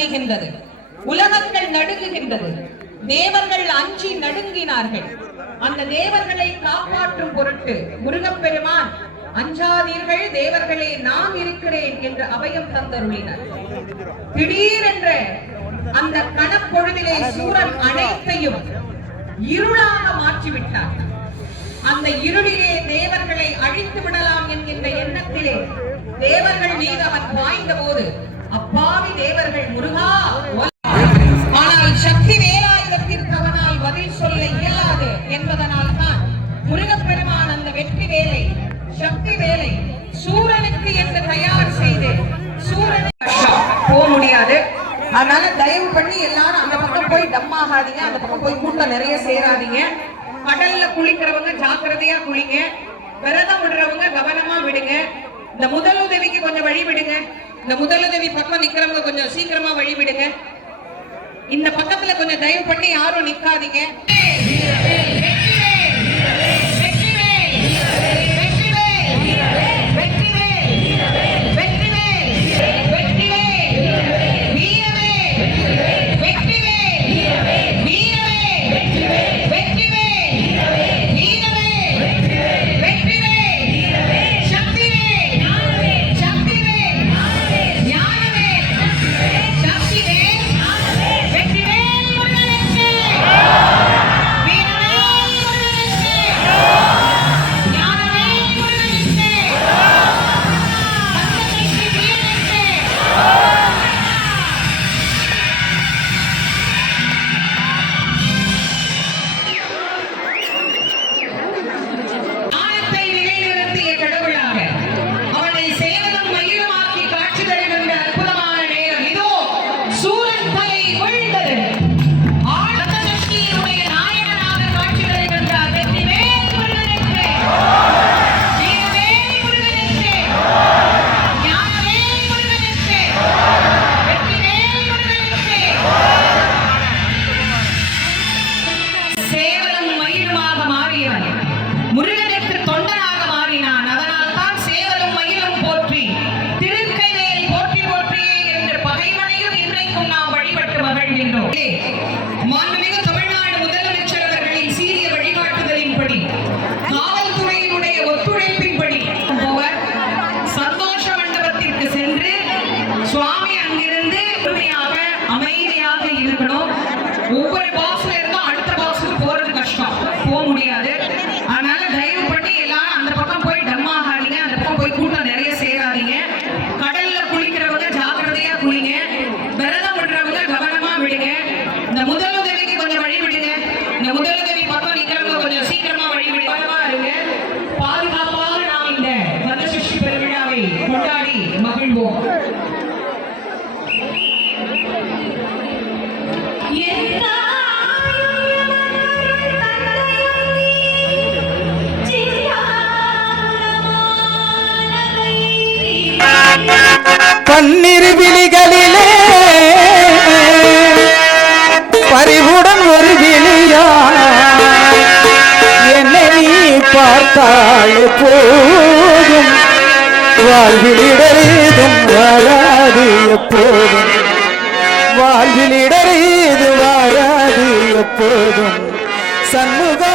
அசைகின்றது, உலகங்கள் நடுங்குகின்றது, தேவர்கள் அஞ்சி நடுங்கினார்கள். அந்த தேவர்களை காப்பாற்றும் பொருட்டு முருகப்பெருமான் அஞ்சாதீர்கள் தேவர்களே நான் இருக்கிறேன் என்று அபயம் தந்தருளினார். திடீரென்ற அந்த கணப்பொழுதிலே சூரன் அனைத்தையும் இருளாக மாற்றிவிட்டார். அந்த இருளிலே தேவர்களை அழித்து விடலாம் என்கின்ற எண்ணத்திலே தேவர்கள் மீது அவன் வாய்ந்த போது அப்பாவி தேவர்கள் முருகா, ஆனால் சக்தி வேலாயுதத்திற்கு அவனால் பதில் சொல்ல இயலாது என்பதனால் தான் முருகப்பெருமான் அந்த வெற்றி வேலை சக்தி வேலை சூரனுக்கு என்று தயார் செய்து சூரனுக்கு போக முடியாது. அதனால தயவு பண்ணி எல்லாரும் அந்த பக்கம் போய் டம்மாகாதீங்க, அந்த பக்கம் போய் கூட்டம் நிறைய சேராதீங்க. கடல்ல குளிக்கிறவங்க ஜாக்கிரதையா குளிங்க, விரதம் விடுறவங்க கவனமா விடுங்க. இந்த முதலுதவிக்கு கொஞ்சம் வழி விடுங்க, இந்த முதலுதவி பக்கம் நிக்கிறவங்க கொஞ்சம் சீக்கிரமா வழி விடுங்க. இந்த பக்கத்துல கொஞ்சம் தயவு பண்ணி யாரும் நிக்காதீங்க. பன்னிரு விழிகளிலே பறிவுடன் ஒரு விழியான் என்னை நீ பார்த்தால் போதும், வாழ்வில் இடரேதும் வாழாது எப்போதும், வாழ்வில் இடரேது வாழாது எப்போதும். சண்முகா